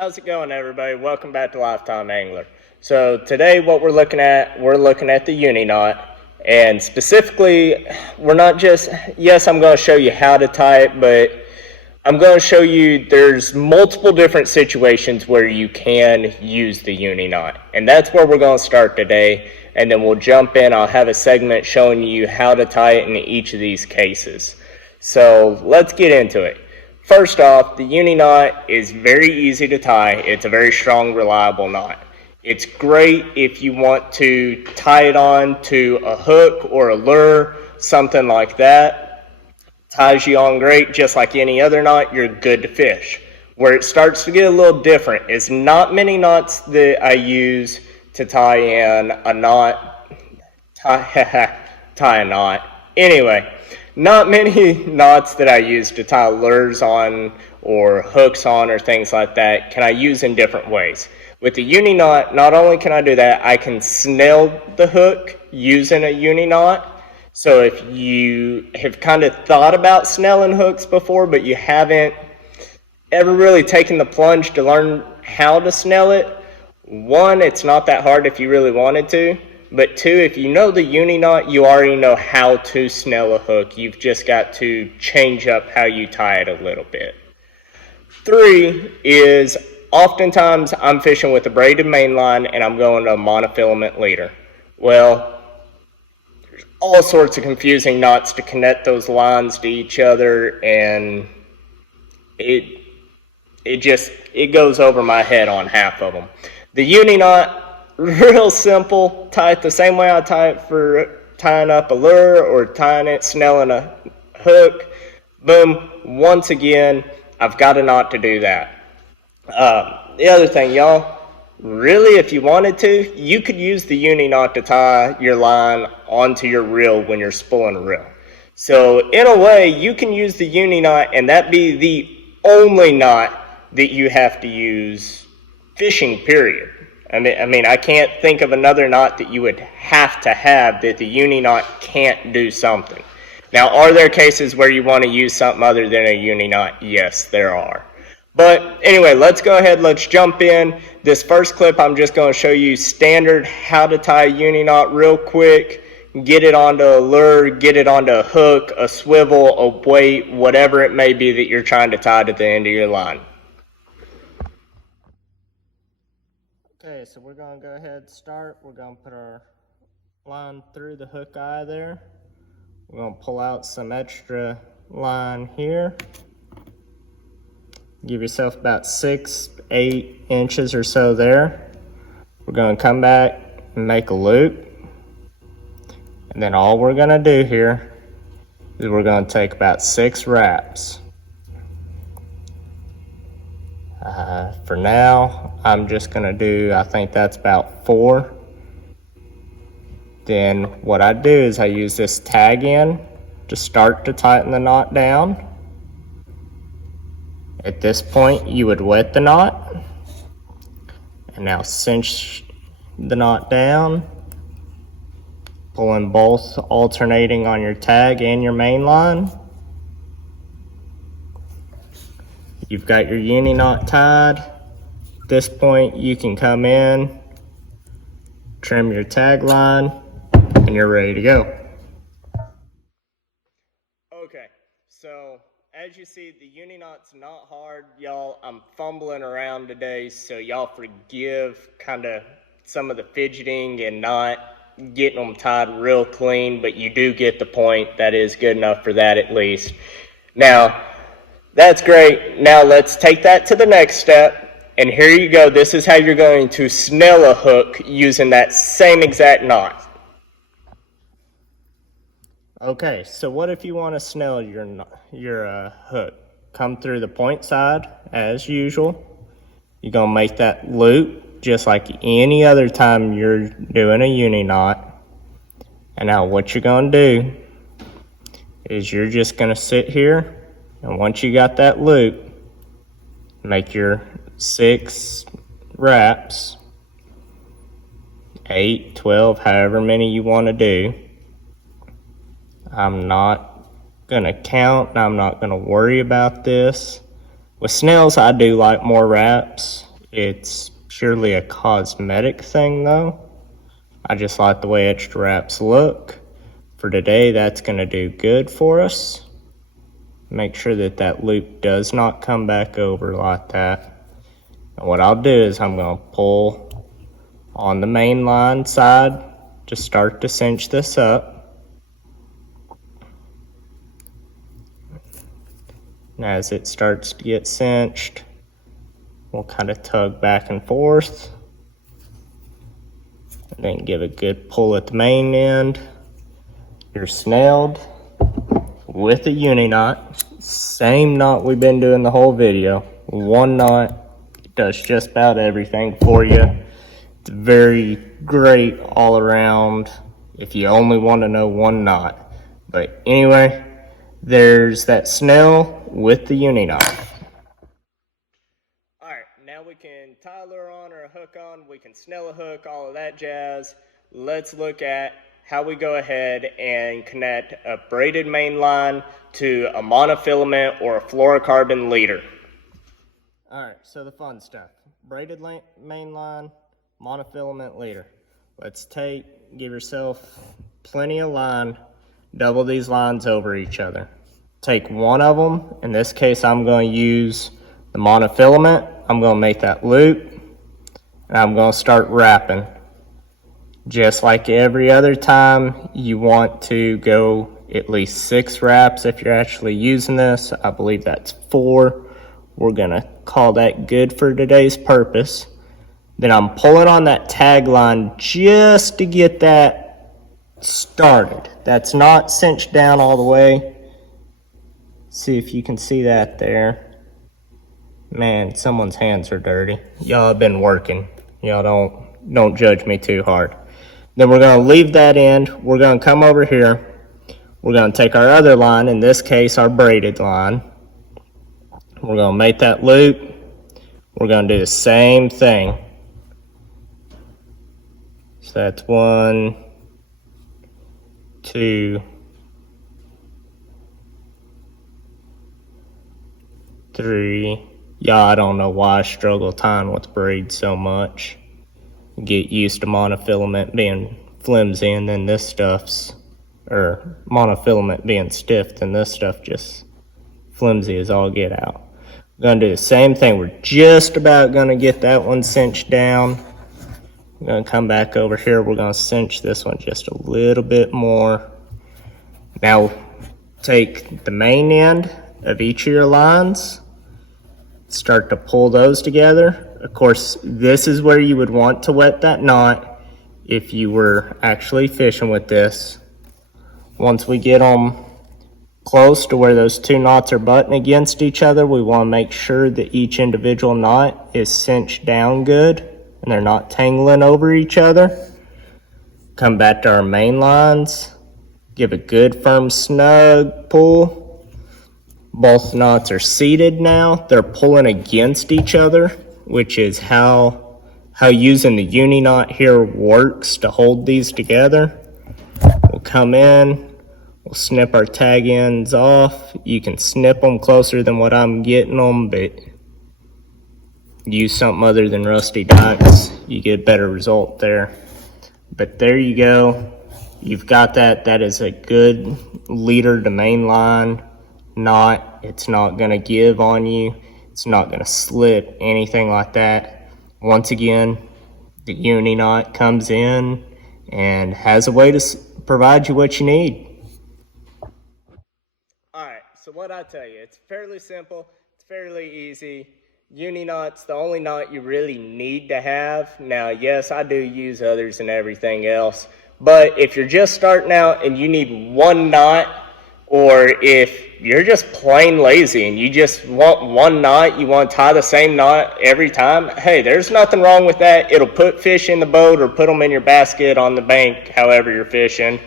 How's it going, everybody? Welcome back to Lifetime Angler. So today what we're looking at the uni knot, and specifically we're not just, yes, I'm going to show you how to tie it, but I'm going to show you there's multiple different situations where you can use the uni knot, and that's where we're going to start today, and then we'll jump in. I'll have a segment showing you how to tie it in each of these cases. So let's get into it. First off, the uni knot is very easy to tie. It's a very strong, reliable knot. It's great if you want to tie it on to a hook or a lure, something like that. Ties you on great, just like any other knot, you're good to fish. Where it starts to get a little different is not many knots that I use to tie in a knot, tie a knot. Anyway, not many knots that I use to tie lures on or hooks on or things like that can I use in different ways. With the uni knot, not only can I do that, I can snell the hook using a uni knot. So if you have kind of thought about snelling hooks before, but you haven't ever really taken the plunge to learn how to snell it, one, it's not that hard if you really wanted to. But two, if you know the uni knot, you already know how to snell a hook. You've just got to change up how you tie it a little bit. Three is oftentimes I'm fishing with a braided main line and I'm going to a monofilament leader. Well, there's all sorts of confusing knots to connect those lines to each other, and it goes over my head on half of them. The uni knot, real simple. Tie it the same way I tie it for tying up a lure or snelling a hook. Boom. Once again, I've got a knot to do that. The other thing, y'all, really, if you wanted to, you could use the uni knot to tie your line onto your reel when you're spooling a reel. So in a way, you can use the uni knot, and that be the only knot that you have to use fishing, period. I mean, I can't think of another knot that you would have to have that the uni knot can't do something. Now, are there cases where you want to use something other than a uni knot? Yes, there are. But anyway, let's go ahead, let's jump in. This first clip, I'm just going to show you standard how to tie a uni knot real quick. Get it onto a lure, get it onto a hook, a swivel, a weight, whatever it may be that you're trying to tie to the end of your line. Okay, so we're going to go ahead and start. We're going to put our line through the hook eye there. We're going to pull out some extra line here. Give yourself about 6-8 inches or so there. We're going to come back and make a loop. And then all we're going to do here is we're going to take about 6 wraps. For now, I'm just going to do, I think that's about 4. Then what I do is I use this tag end to start to tighten the knot down. At this point, you would wet the knot. And now cinch the knot down, pulling both alternating on your tag and your main line. You've got your uni knot tied. At this point, you can come in, trim your tag line, and you're ready to go. Okay, so as you see, the uni knot's not hard, y'all. I'm fumbling around today, so y'all forgive kind of some of the fidgeting and not getting them tied real clean, but you do get the point. That is good enough for that at least. Now, that's great. Now let's take that to the next step. And here you go. This is how you're going to snell a hook using that same exact knot. Okay, so what if you want to snell your hook? Come through the point side as usual. You're going to make that loop just like any other time you're doing a uni knot. And now what you're going to do is you're just going to sit here. And once you got that loop, make your 6 wraps, 8, 12, however many you want to do. I'm not going to count. I'm not going to worry about this. With snails, I do like more wraps. It's purely a cosmetic thing though. I just like the way extra wraps look. For today, that's going to do good for us. Make sure that that loop does not come back over like that. And what I'll do is I'm going to pull on the main line side to start to cinch this up. And as it starts to get cinched, we'll kind of tug back and forth. And then give a good pull at the main end. You're snelled with a uni knot. Same knot we've been doing the whole video. One knot does just about everything for you. It's very great all around if you only want to know one knot. But anyway, there's that snell with the uni knot. Alright, now we can tie a lure on or a hook on. We can snell a hook, all of that jazz. Let's look at how we go ahead and connect a braided main line to a monofilament or a fluorocarbon leader. Alright, so the fun stuff. Braided main line, monofilament leader. Let's give yourself plenty of line, double these lines over each other. Take one of them, in this case I'm going to use the monofilament. I'm going to make that loop, and I'm going to start wrapping. Just like every other time, you want to go at least 6 wraps if you're actually using this. I believe that's 4. We're going to call that good for today's purpose. Then I'm pulling on that tag line just to get that started. That's not cinched down all the way. See if you can see that there. Man, someone's hands are dirty. Y'all have been working. Y'all don't judge me too hard. Then we're going to leave that end. We're going to come over here. We're going to take our other line, in this case our braided line. We're going to make that loop. We're going to do the same thing. So that's 1, 2, 3. Yeah, I don't know why I struggle tying with braids so much. Get used to monofilament being flimsy, and then this stuff's, or monofilament being stiff, then this stuff just flimsy as all get out. We're going to do the same thing. We're just about going to get that one cinched down. We're going to come back over here. We're going to cinch this one just a little bit more. Now take the main end of each of your lines, start to pull those together. Of course, this is where you would want to wet that knot if you were actually fishing with this. Once we get them close to where those 2 knots are butting against each other, we want to make sure that each individual knot is cinched down good and they're not tangling over each other. Come back to our main lines, give a good firm snug pull. Both knots are seated now. They're pulling against each other, which is how using the uni knot here works to hold these together. We'll come in, we'll snip our tag ends off. You can snip them closer than what I'm getting them, but use something other than rusty dikes, you get a better result there. But there you go. You've got that. That is a good leader to main line knot. It's not going to give on you. It's not going to slip, anything like that. Once again, the uni knot comes in and has a way to provide you what you need. Alright, so what I tell you, it's fairly simple, it's fairly easy. Uni knot's the only knot you really need to have. Now, yes, I do use others and everything else, but if you're just starting out and you need one knot, or if you're just plain lazy and you just want one knot, you want to tie the same knot every time, hey, there's nothing wrong with that. It'll put fish in the boat or put them in your basket on the bank, however you're fishing.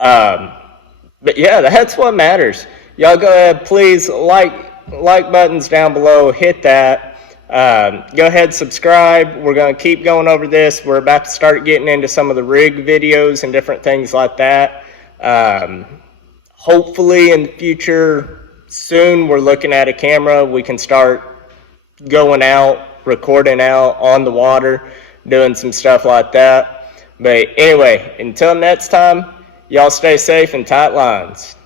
But yeah, that's what matters. Y'all go ahead, please like buttons down below, hit that. Go ahead, subscribe. We're going to keep going over this. We're about to start getting into some of the rig videos and different things like that. Hopefully in the future, soon, we're looking at a camera. We can start going out recording out on the water, doing some stuff like that. But anyway, until next time, y'all stay safe and tight lines.